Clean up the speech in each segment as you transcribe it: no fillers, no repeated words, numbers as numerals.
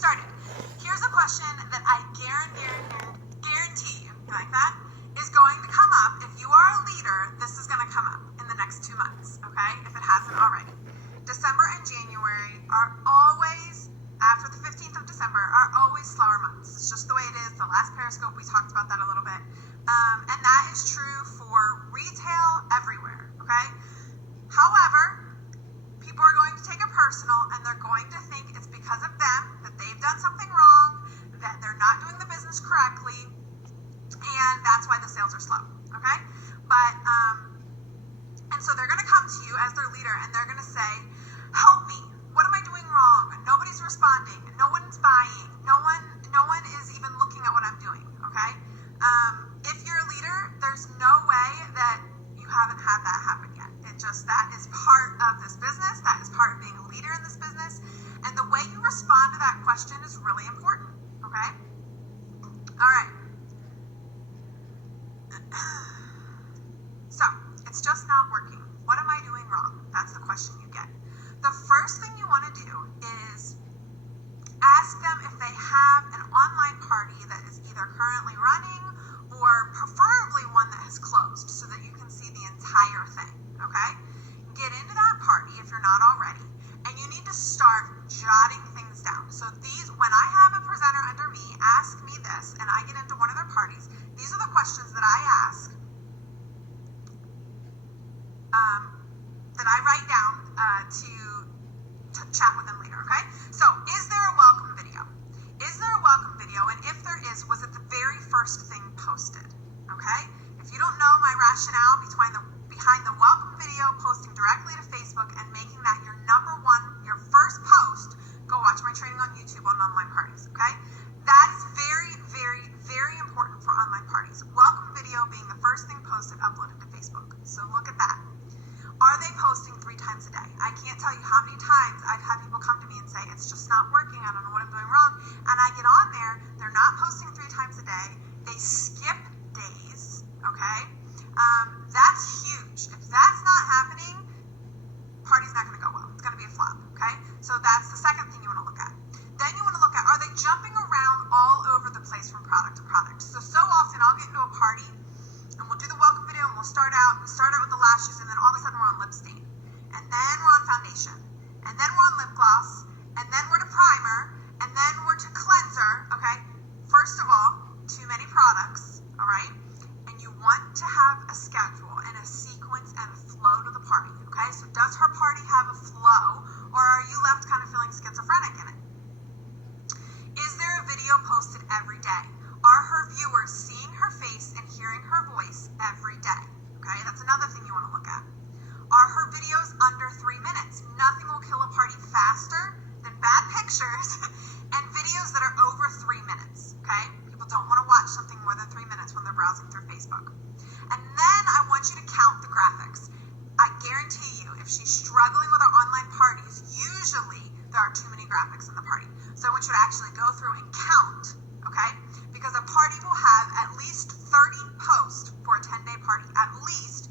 started. Here's a question that I guarantee you, like that, is going to come up. If you are a leader, this is going to come up in the next 2 months, okay? If it hasn't already. December and January are always, after the 15th of December, are always slower months. It's just the way it is. The last Periscope, we talked about that a little bit. And that is true for retail everywhere, okay? However, people are going to take it personal, and they're going to think it's because of them, that they've done something wrong, that they're not doing the business correctly, and that's why the sales are slow, okay? But, and so they're going to come to you as their leader, and they're going to say, help me, what am I doing wrong? Nobody's responding, no one's buying, no one is even looking at what I'm doing, okay? If you're a leader, there's no way that you haven't had that happen yet. That is part of this business. That is part of being a leader in this business. And the way you respond to that question is really important. Okay? All right. So, it's just not working. What am I doing wrong? That's the question you get. The first thing you want to do is ask them if they have an online party that is either currently running or preferably one that has closed so that you can see the entire thing. Okay? Get into that party if you're not already, and you need to start jotting things down. So when I have a presenter under me ask me this, and I get into one of their parties, these are the questions that I ask, that I write down to chat with them later, okay? So, is there a welcome video? Is there a welcome video? And if there is, was it the very first thing posted? Okay? If you don't know my rationale behind the welcome video, posting directly to Facebook and making that your number one, your first post, go watch my training on YouTube on online parties, okay? That is very, very, very important for online parties. Welcome video being the first thing posted, uploaded to Facebook. So look at that. Are they posting 3 times a day? I can't tell you how many times I've had people come to me and say, it's just not working, I don't know what I'm doing wrong. And I get on there, they're not posting 3 times a day, they skip days, okay? That's huge. If that's not happening, party's not going to go well. It's going to be a flop, okay? So that's the second thing you want to look at. Then you want to look at, are they jumping around all over the place from product to product? So often I'll get into a party, and we'll do the welcome video, and we'll start out with the lashes, and then all of a sudden we're on lip stain. And then we're on foundation. And then we're on lip gloss. And then we're to primer. And then we're to cleanser, okay? First of all, too many products, all right? You want to have a schedule and a sequence and a flow to the party, okay? So does her party have a flow, or are you left kind of feeling schizophrenic in it? Is there a video posted every day? Are her viewers seeing her face and hearing her voice every day? Okay, that's another thing you want to look at. Are her videos under 3 minutes? Nothing will kill a party faster than bad pictures and videos that are over 3 minutes, okay? People don't want to watch something more than 3 minutes when they're browsing through Facebook. And then I want you to count the graphics. I guarantee you, if she's struggling with her online parties, usually there are too many graphics in the party. So I want you to actually go through and count, okay? Because a party will have at least 30 posts for a 10-day party. At least.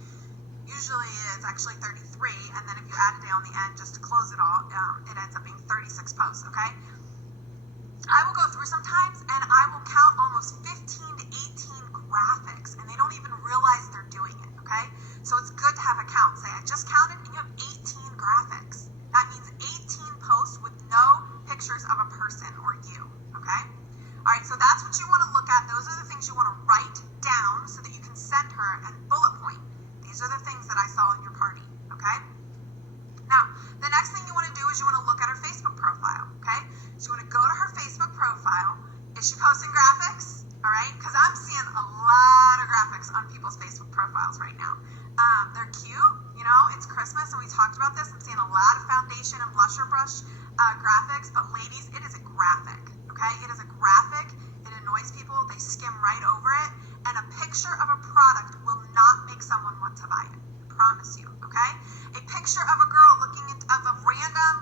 Usually it's actually 33, and then if you add a day on the end just to close it all, it ends up being 36 posts, okay? I will go through sometimes, and I will count almost 15 to 18 graphics, and they don't even realize they're doing it, okay? So it's good to have a count. Say, I just counted, and you have 18 graphics. That means 18 posts with no pictures of a person or you, okay? All right, so that's what you want to look at. Those are the things you want to write down so that you can send her and bullet point. These are the things that I saw in your party, okay? Now, the next thing you want to do is you want to look at her Facebook profile, okay? So you want to go to her Facebook profile. Is she posting graphics? All right? Because I'm seeing a lot of graphics on people's Facebook profiles right now. They're cute, you know, it's Christmas, and we talked about this. I'm seeing a lot of foundation and blusher brush graphics, but ladies, it is a graphic, okay? It is a graphic. It annoys people. They skim right over it, and a picture of a product will not make someone want to buy it. I promise you, okay? A picture of a girl of a random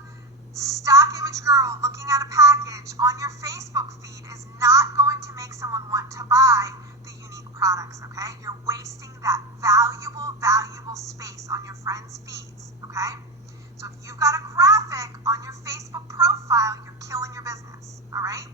stock image girl looking at a package on your Facebook feed is not going to make someone want to buy the unique products, okay? You're wasting that valuable space on your friends' feeds, okay? So if you've got a graphic traffic on your Facebook profile, you're killing your business, all right?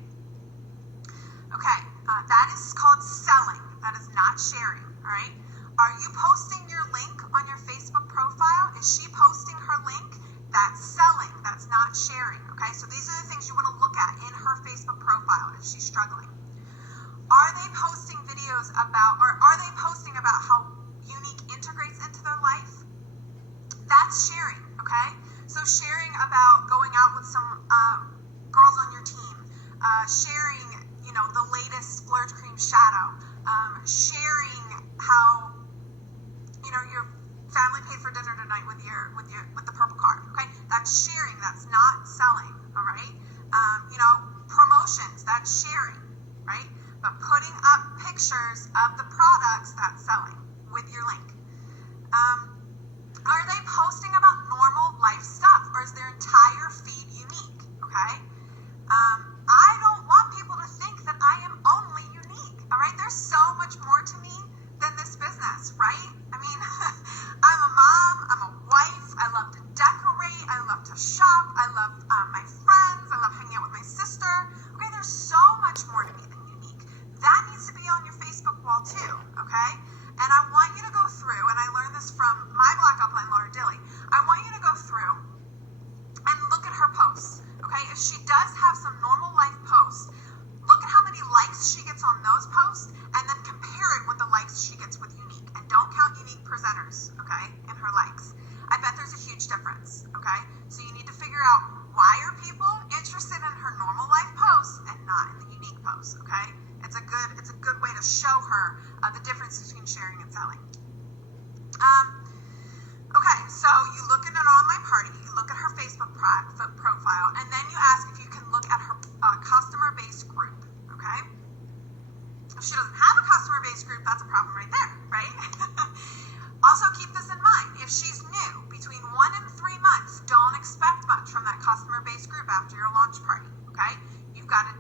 Okay, that is called selling. That is not sharing, all right? Are you posting your link on your Facebook profile? Is she posting her link? That's selling. That's not sharing, okay? So these are the things you want to look at in her Facebook profile if she's struggling. Are they posting videos about, or are they posting about how Unique integrates into their life? That's sharing, okay? So sharing about going out with some girls on your team, sharing, the latest Splurge Cream shadow, sharing how, your family paid for dinner tonight with the purple card, okay? That's sharing. That's not selling, all right? Promotions, that's sharing, right? But putting up pictures of the products, that's selling with your link. Are they posting about normal life stuff, or is their entire feed unique, okay? I don't want people to think that I am only unique, all right? There's so much more to me than this business, right? I mean, I'm a mom, I'm a wife, I love to decorate, I love to shop, I love my friends, I love hanging out with my sister. Okay, there's so much more to me than unique. That needs to be on your Facebook wall too, okay? And I want you to go through, and I learned this from my black upline, Laura Dilly. I want you to go through and look at her posts, okay? If she does have some normal life posts, look at how many likes she gets on those posts, and then compare it with the likes she gets with Unique. And don't count Unique presenters, okay, in her likes. I bet there's a huge difference, okay? So you need to figure out, why are people interested in her normal life posts and not in the Unique posts, okay? It's a good way to show her the difference between sharing and selling. Okay, so you look at an online party, you look at her Facebook profile, and then you ask if you can look at her customer-based group, okay? If she doesn't have a customer-based group, that's a problem right there, right? Also keep this in mind, if she's new, between 1 and 3 months, don't expect much from that customer-based group after your launch party, okay? You have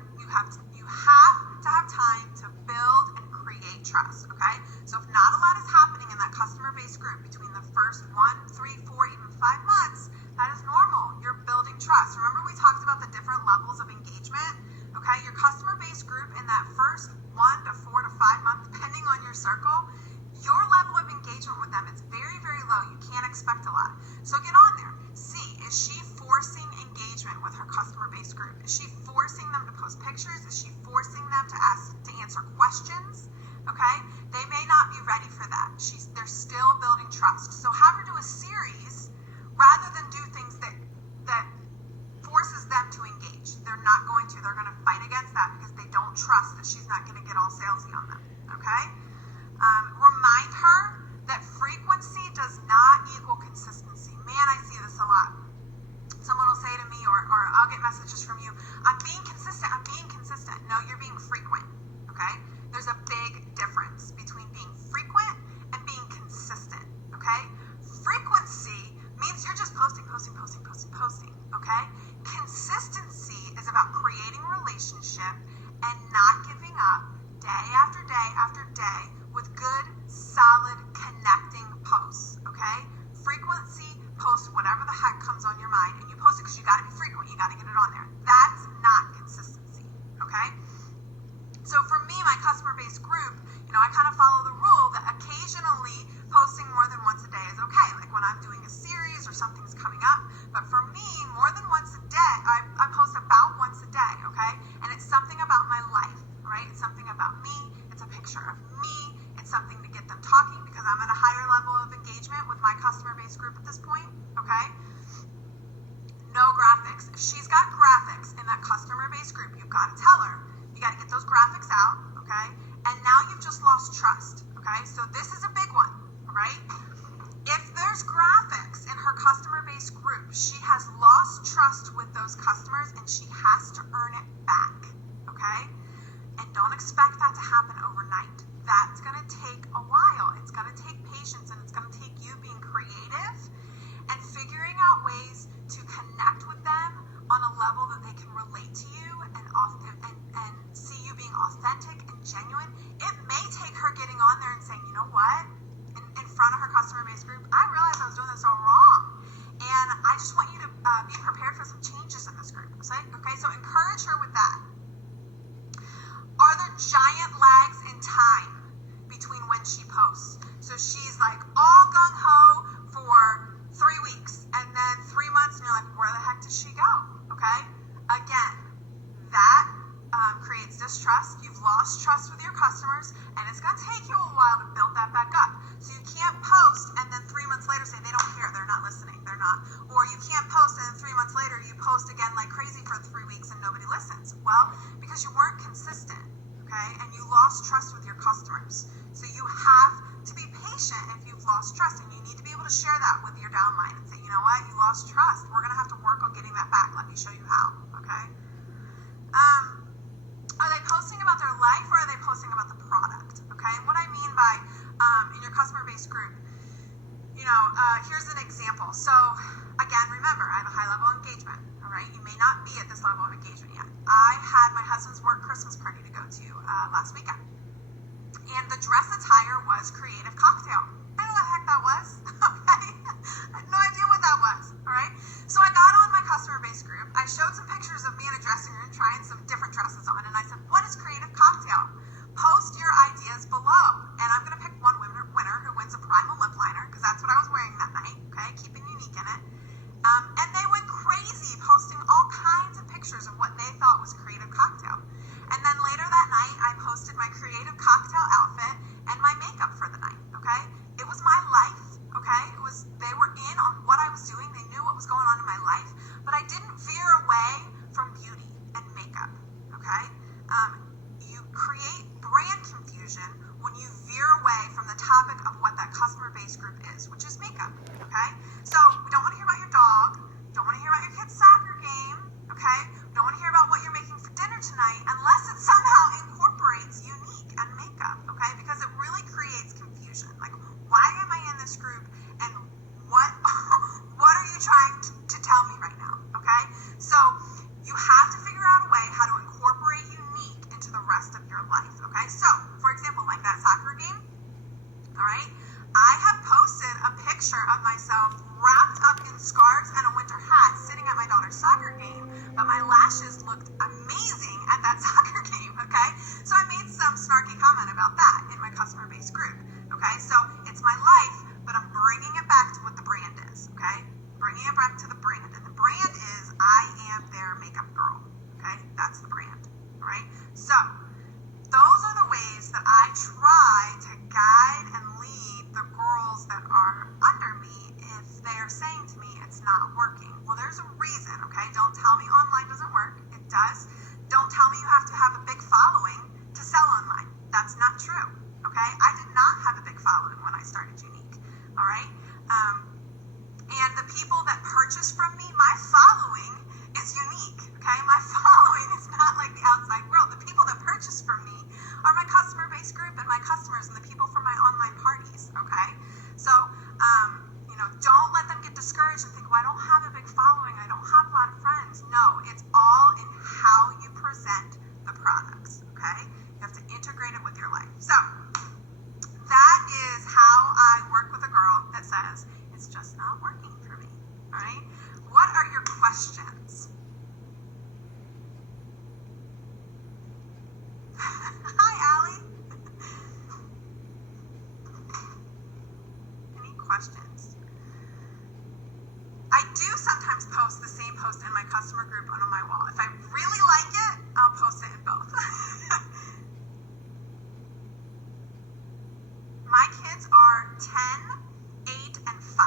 to have time to build and create trust, okay? So if not a lot is happening in that customer-based group between the first 1, 3, 4, even 5 months, that is normal. You're building trust. Remember we talked about the different levels of engagement, okay? Your customer-based group in that first 1 to 4 to 5 months, depending on your circle, your level of engagement with them is very, very low. You can't expect a lot. So get on there. See, is she forcing engagement with her customer-based group? Is she forcing them to post pictures? Is she forcing them to answer questions? Okay? They may not be ready for that. They're still building trust. So have her do a series rather than do things that forces them to engage. They're not going to. They're going to fight against that because they don't trust that she's not going to get all salesy on them. Okay? Remind her that frequency does not equal consistency. Man, I see this a lot. Someone will say to me, or I'll get messages from you, I'm being consistent. No, you're being frequent, okay? There's a big difference between being frequent and being consistent, okay? Frequency means you're just posting, okay? Consistency is about creating a relationship and not giving up day after day after day with good, solid, connecting posts, okay? Frequency, post whatever the heck comes on your mind, and you post it because you got to be frequent. You got to get it on there. That's not consistency, okay? So for me, my customer-based group, I kind of follow the rule that occasionally posting more than once a day is okay, like when I'm doing a series or something's coming up. But for me, more than once a day, I post about once a day, okay? And it's something about my life, right? It's something about me. It's a picture of me. It's something to get them talking because I'm at a higher level of engagement with my customer-based group at this point, okay? No graphics. If she's got graphics in that customer-based group, you've got to tell her. You got to get those graphics out, okay? And now you've just lost trust, okay? So this is a big one, all right? If there's graphics in her customer-based group, she has lost trust with those customers and she has to earn it back, okay? And don't expect that to happen overnight. That's going to take a while. It's going to take patience, and it's going to take you being creative and figuring out ways to connect with them on a level that they can relate to you and see you being authentic and genuine. It may take her getting on there and saying, you know what? In front of her customer base group, I realized I was doing this all wrong. And I just want you to be prepared for some changes in this group. Okay, so encourage her with that. Are there giant lags in time between when she posts? So she's like all gung-ho for 3 weeks, and then 3 months, and you're like, where the heck did she go? Okay? Again, that creates distrust. You've lost trust with your customers, and it's going to take you a while to build that back up. So you can't post and then 3 months later say they don't care, they're not listening, they're not. Or you can't post and then 3 months later you post again like crazy for 3 weeks and nobody listens. Well, because you weren't consistent, okay? And you lost trust with your customers. So you have to be patient if you've lost trust, and you need to be able to share that with your downline and say, you know what, you lost trust. We're going to have to work on getting that back. Let me show you how, okay? Are they posting about their life, or are they posting about the product? Okay, and what I mean by in your customer base group, here's an example. So again, remember, I have a high level of engagement. All right, you may not be at this level of engagement yet. I had my husband's work Christmas party to go to last weekend, and the dress attire was creative cocktail. I don't know what the heck that was. Okay, I had no idea what that was. All right, so I got on my customer base group. I showed some pictures of me in a dressing room trying some different dresses on, and I said, what is creative cocktail? Post your ideas below, and I'm going to pick one winner who wins a primal lip liner, because that's what I was wearing that night, okay, keeping unique in it. And they went crazy posting all kinds of pictures of what they thought was a creative cocktail. And then later that night, I posted my creative cocktail outfit and my makeup for the night, okay? It was my life, okay? They were in on what I was doing. They knew what was going on in my life, but I didn't veer away from beauty and makeup, okay? You create brand confusion when you veer away from the topic of what that customer base group is, which is makeup, okay? So we don't want to hear about your dog, don't want to hear about your kid's soccer game, okay? We don't want to hear about what you're making for dinner tonight unless it somehow incorporates unique and makeup, okay? Because it really creates confusion. Like, why am I in this group, and what are you trying to tell me right now, okay? So you have to figure out a way how to incorporate unique into the rest of your life, okay? So, for example, like that soccer game, all right? I have posted a picture of myself wrapped up in scarves and a winter hat sitting at my daughter's soccer game, but my lashes looked amazing at that soccer game, okay? So I made some snarky comment about that in my customer base group, okay? So it's my life, but I'm bringing it back to what the brand is, okay? Bringing it back to the brand, and the brand is I am their makeup girl, okay? That's the brand, all right? So those are the ways that I try to guide and lead the girls that are under me if they are saying to me it's not working. Well, there's a reason, okay? Don't tell me online doesn't work. It does. Don't tell me you have to have a big following to sell online. That's not true, okay? I did not have a big following when I started Unique, all right? And the people that purchase from me, my following is unique, okay? My following is not like the outside world. The people that purchase from me are my customer base group and my customers and the people from my online parties, okay? So, don't let them get discouraged and think, well, I don't have a big following, I don't have a lot of friends. No, it's all in how you present the products, okay? You have to integrate it with your life. So, that is how I work with a girl that says, it's just not working for me, all right? What are your questions? Hi, Allie. Any questions? I do sometimes post the same post in my customer group and on my wall. If I really like it, I'll post it in both. My kids are 10, 8, and 5.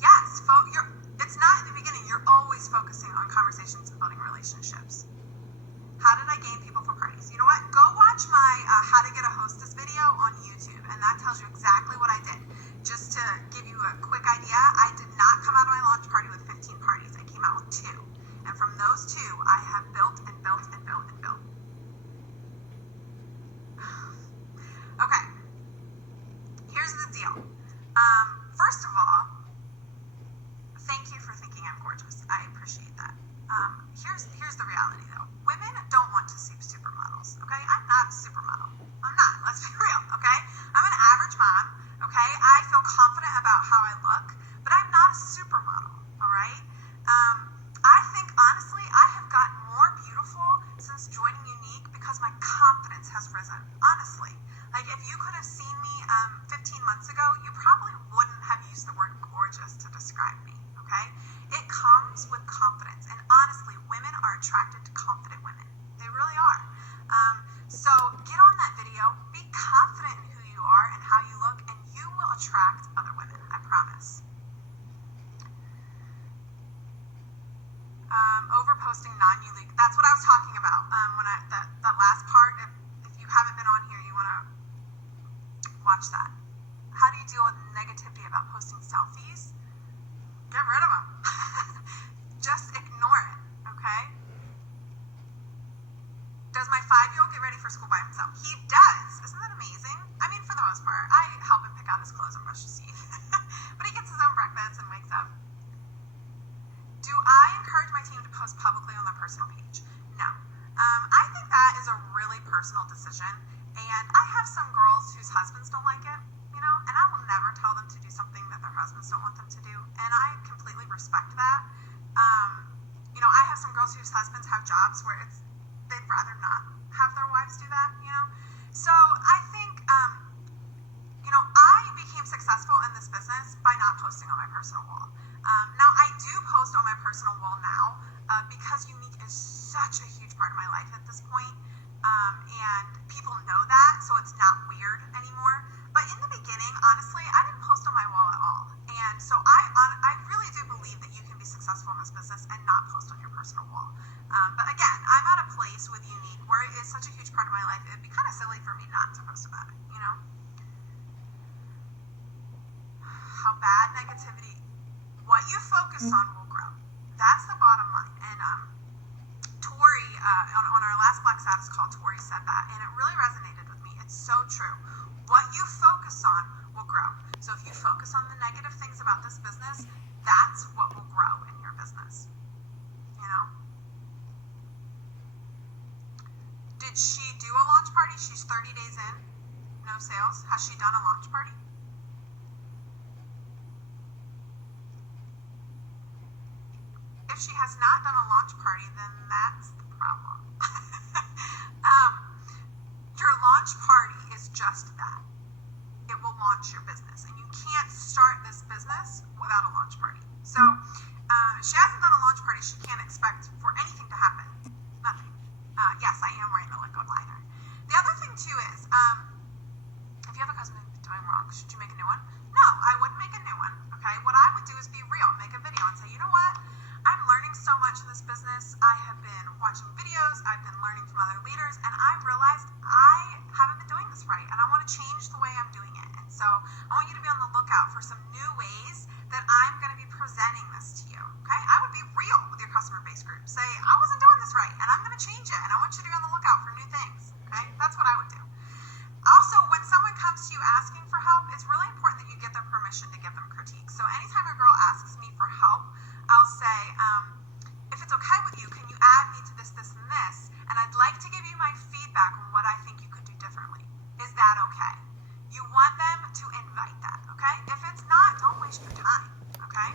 Yes, it's not in the beginning. You're always focusing on conversations and building relationships. How did I gain people for parties? You know what? Go watch my How to Get a Hostess video on YouTube, and that tells you exactly what I did. Just to give you a quick idea, I did not come out of my launch party with 15 parties. I came out with 2. And from those 2, I have built and built and built and built. Okay. Here's the deal. First of all, thank you for thinking I'm gorgeous. I appreciate that. Here's the reality, though. Women don't want to see supermodels, okay? I'm not a supermodel. I'm not. Let's be real, okay? I'm an average mom, okay? I feel confident about how I look, but I'm not a supermodel, all right? I think, honestly, I have gotten more beautiful since joining Unique because my confidence has risen, honestly. Like, if you could have seen me 15 months ago, you probably wouldn't have used the word gorgeous to describe me, okay? It comes with confidence, and honestly, women are attracted to confident women. They really are. So get on that video, be confident in who you are and how you look, and you will attract other women, I promise. Overposting non-unique. That's what I was talking about. That last part. If you haven't been on here, you want to watch that. How do you deal with negativity about posting selfies? Get rid of them. Just ignore it. Okay. Does my 5-year-old get ready for school by himself? He does. Isn't that amazing? I mean, for the most part, I help him pick out his clothes and brush his teeth, but he gets his own breakfast and wakes up. Do I encourage my team to post publicly on their personal page? No. I think that is a really personal decision, and I have some girls whose husbands don't like it, and I will never tell them to do something that their husbands don't want them to do, and I completely respect that. I have some girls whose husbands have jobs where they'd rather not have their wives do that, So I think, I became successful in this business by not posting on my personal wall. Now, I do post on my personal wall now because Unique is such a huge part of my life at this point, and people know that, so it's not weird anymore. But in the beginning, honestly, I didn't post on my wall at all, and so I really do believe that you can be successful in this business and not post on your personal wall. But again, I'm at a place with Unique where it is such a huge part of my life, it'd be kind of silly for me not to post about it, How bad negativity, what you focus on will grow. That's the bottom line. And Tori, on our last Black Sabbath call, Tori said that, and it really resonated with me. It's so true. What you focus on will grow. So if you focus on the negative things about this business, that's what will grow in your business. Did she do a launch party? She's 30 days in, no sales. Has she done a launch party? If she has not done a launch party, then that's the problem. Your launch party is just that. It will launch your business, and you can't start this business without a launch party. So if she hasn't done a launch party, she can't expect for anything to happen. Nothing. Yes, I am wearing the liquid liner. The other thing too is, if you have a customer doing wrong, should you make a new one? No, I wouldn't make a new one. Okay, what I would do is be real, make a video and say, you know what? I'm learning so much in this business. I have been watching videos, I've been learning from other leaders, and I realized I haven't been doing this right, and I want to change the way I'm doing it. And so I want you to be on the lookout for some new ways that I'm going to be presenting this to you. Okay? I would be real with your customer base group. Say, I wasn't doing this right, and I'm going to change it, and I want you to be on the lookout for new things. Okay? That's what I would do. Also, when someone comes to you asking for help, it's really important that you get their permission to give them critique. So anytime a girl asks me for help, I'll say, if it's okay with you, can you add me to this, this, and this? And I'd like to give you my feedback on what I think you could do differently. Is that okay? You want them to invite that, okay? If it's not, don't waste your time, okay?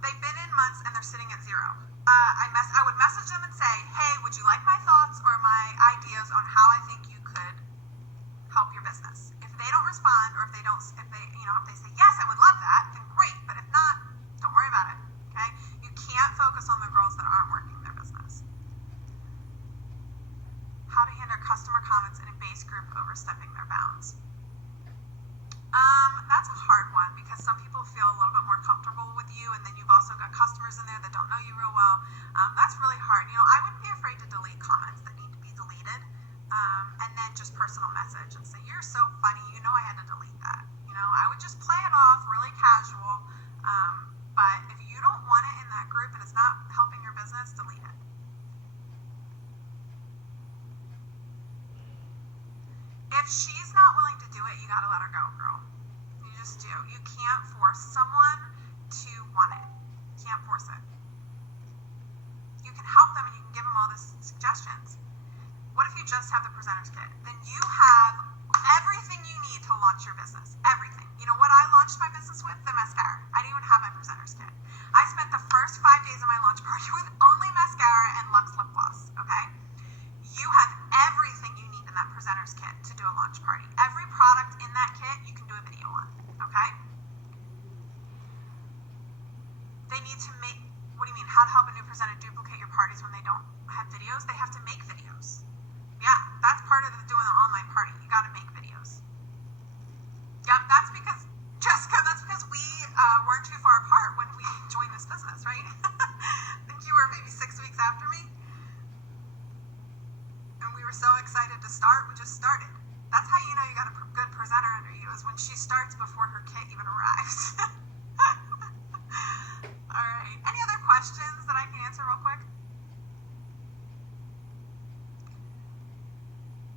They've been in months and they're sitting at 0. I would message them and say, hey, would you like my thoughts or my ideas on how I think you could help your business? If they don't respond, or if they say yes, I would love that, then great. But if not, don't worry about it. Okay? You can't focus on the girls that aren't working their business. How to handle customer comments in a base group overstepping their bounds. That's a hard one because some people feel a little bit more comfortable with you, and then you've also got customers in there that don't know you real well. That's really hard. I wouldn't be afraid to delete comments that need to be deleted, and then just personal message and say, you're so funny, I had to delete that. I would just play it off really casual, but if you don't want it in that group and it's not helping your business, delete it. If she's not willing to do it, you gotta let her go, girl. You just do. You can't force someone to want it. You can't force it. You can help them and you can give them all these suggestions. What if you just have the presenter's kit? Then you have everything you need to launch your business. Everything. You know what I launched my business with? The mascara. I didn't even have my presenter's kit. I spent the first 5 days of my launch party with only mascara and Luxe lip gloss, okay? You have everything you need in that presenter's kit to do a launch party. Every product in that kit you can do a video on, okay? They need to make, what do you mean, how to help a new presenter duplicate your parties when they don't have videos? They have to make videos. Yeah, that's part of doing the online party. You got to make videos. Yep, that's because we weren't too far apart when we joined this business, right? I think you were maybe 6 weeks after me. And we were so excited to start, we just started. That's how you know you got a good presenter under you, is when she starts before her kit even arrives. All right. Any other questions that I can answer real quick?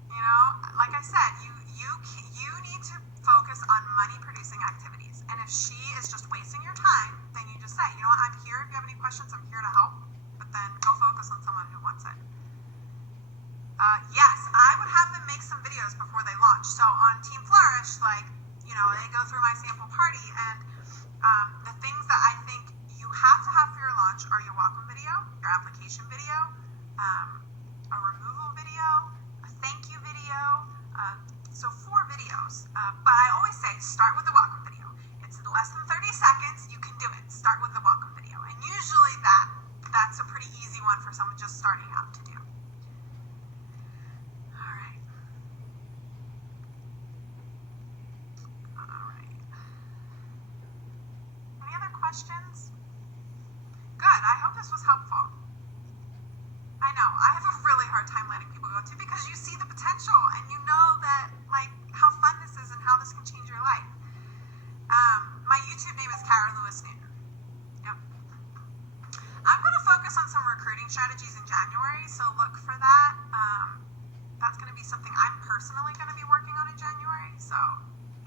You know, like I said, you need to focus on money producing activities. And if she is just wasting your time, then you just say, you know what, I'm here. If you have any questions, I'm here to help. But then go focus on someone who wants it. Yes, I would have them make some videos before they launch. So on Team Flourish, like, you know, they go through my sample party, and the things that I think you have to have for your launch are your welcome video, your application video, a removal video, a thank you video, so 4 videos. But I always say start with the welcome video. It's less than 30 seconds, you can do it. Start with the welcome video. And usually that's a pretty easy one for someone just starting out to do. Questions? Good. I hope this was helpful. I know. I have a really hard time letting people go too, because you see the potential and you know that, like, how fun this is and how this can change your life. My YouTube name is Kara Lewis Newton. Yep. I'm going to focus on some recruiting strategies in January, so look for that. That's going to be something I'm personally going to be working on in January. So,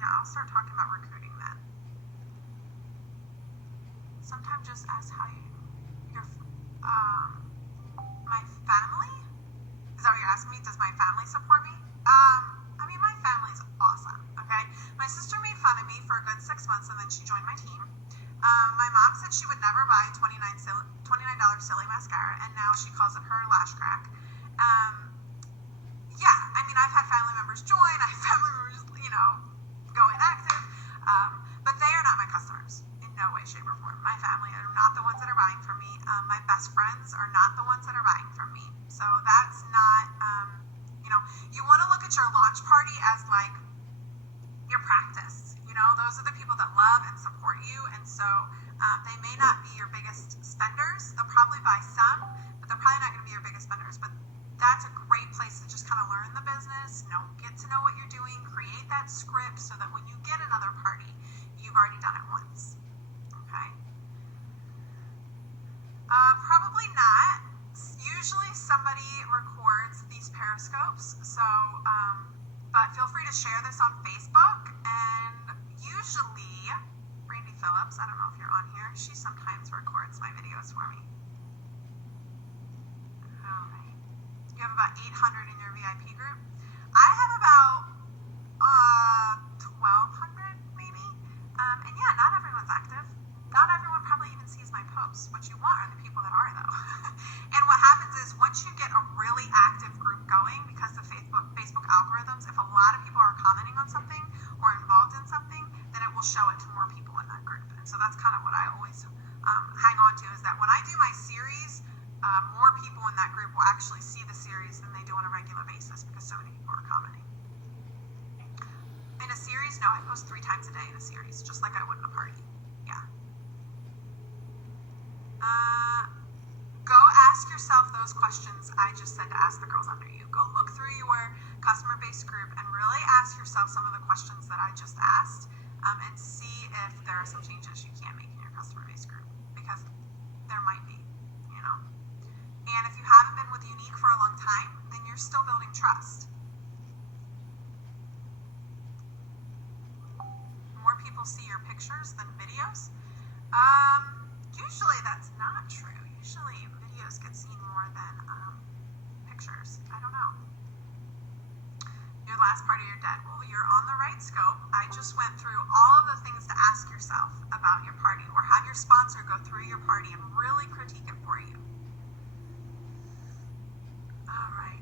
yeah, I'll start talking about recruiting then. Sometimes just ask how my family? Is that what you're asking me? Does my family support me? I mean, my family's awesome, okay? My sister made fun of me for a good 6 months, and then she joined my team. My mom said she would never buy $29 silly mascara, and now she calls it her lash crack. Yeah, I mean, I've had family members join, I have family members, you know, go inactive, but they are not my customers. No way, shape, or form. My family are not the ones that are buying from me. My best friends are not the ones that are buying from me. So that's not, you know, you want to look at your launch party as like your practice. You know, those are the people that love and support you. And so they may not be your biggest spenders. They'll probably buy some, but they're probably not going to be your biggest spenders. But that's a great place to just kind of learn the business, get to know what you're doing, create that script so that when you get another party, you've already done it once. Okay. Probably not. Usually somebody records these periscopes, so, but feel free to share this on Facebook, and usually, Randy Phillips, I don't know if you're on here, she sometimes records my videos for me. Alright. You have about 800 in your VIP group. I have about 1,200 maybe, and yeah, not everyone's active. Not everyone probably even sees my posts. What you want are the people that are, though. And what happens is once you get a really active group going, because the Facebook algorithms, if a lot of people are commenting on something or involved in something, then it will show it to more people in that group. And so that's kind of what I always hang on to, is that when I do my series, more people in that group will actually see the series than they do on a regular basis, because so many people are commenting. In a series, no, I post 3 times a day in a series, just like I would in a party. Yeah. Go ask yourself those questions I just said to ask the girls under you. Go look through your customer-based group and really ask yourself some of the questions that I just asked, and see if there are some changes you can make in your customer-based group, because there might be, you know. And if you haven't been with Unique for a long time, then you're still building trust. More people see your pictures than videos. Usually that's not true. Usually videos get seen more than pictures. I don't know. Your last part of your dead. Well, you're on the right scope. I just went through all of the things to ask yourself about your party, or have your sponsor go through your party and really critique it for you. All right.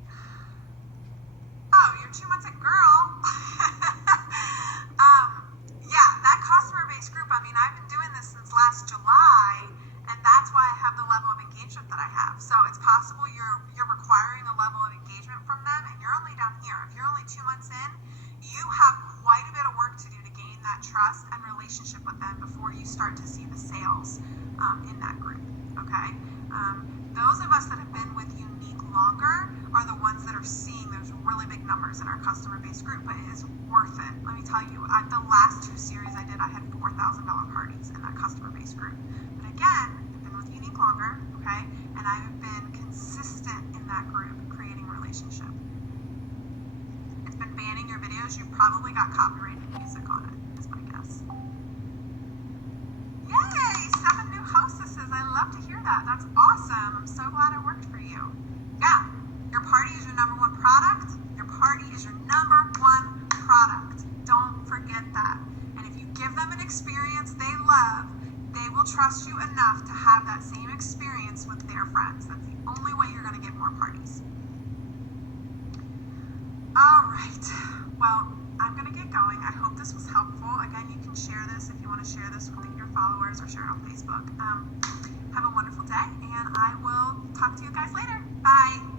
Oh, you're 2 months in, girl. Yeah, that customer base group, I mean, I've been doing this since last July, and that's why I have the level of engagement that I have. So it's possible you're requiring a level of engagement from them, and you're only down here. If you're only 2 months in, you have quite a bit of work to do to gain that trust and relationship with them before you start to see the sales in that group, okay? Those of us that have been with Unique longer are the ones that are seeing those really big numbers in our customer base group, but it is worth it. Let me tell you, the last 2 series I did, I had $4,000 parties in that customer base group. But again, I've been with Unique longer, okay? And I've been consistent in that group, creating relationship. It's been banning your videos. You've probably got copyrighted music on it, is my guess. Yay! 7 new hostesses. I love to hear that. That's awesome. I'm so glad it worked for you. Yeah, your party is your number 1 product. Your party is your number 1 product. Don't forget that. And if you give them an experience they love, they will trust you enough to have that same experience with their friends. That's the only way you're going to get more parties. All right. Well, I'm going to get going. I hope this was helpful. Again, you can share this if you want to share this with your followers or share it on Facebook. Have a wonderful day, and I will talk to you guys later. Bye.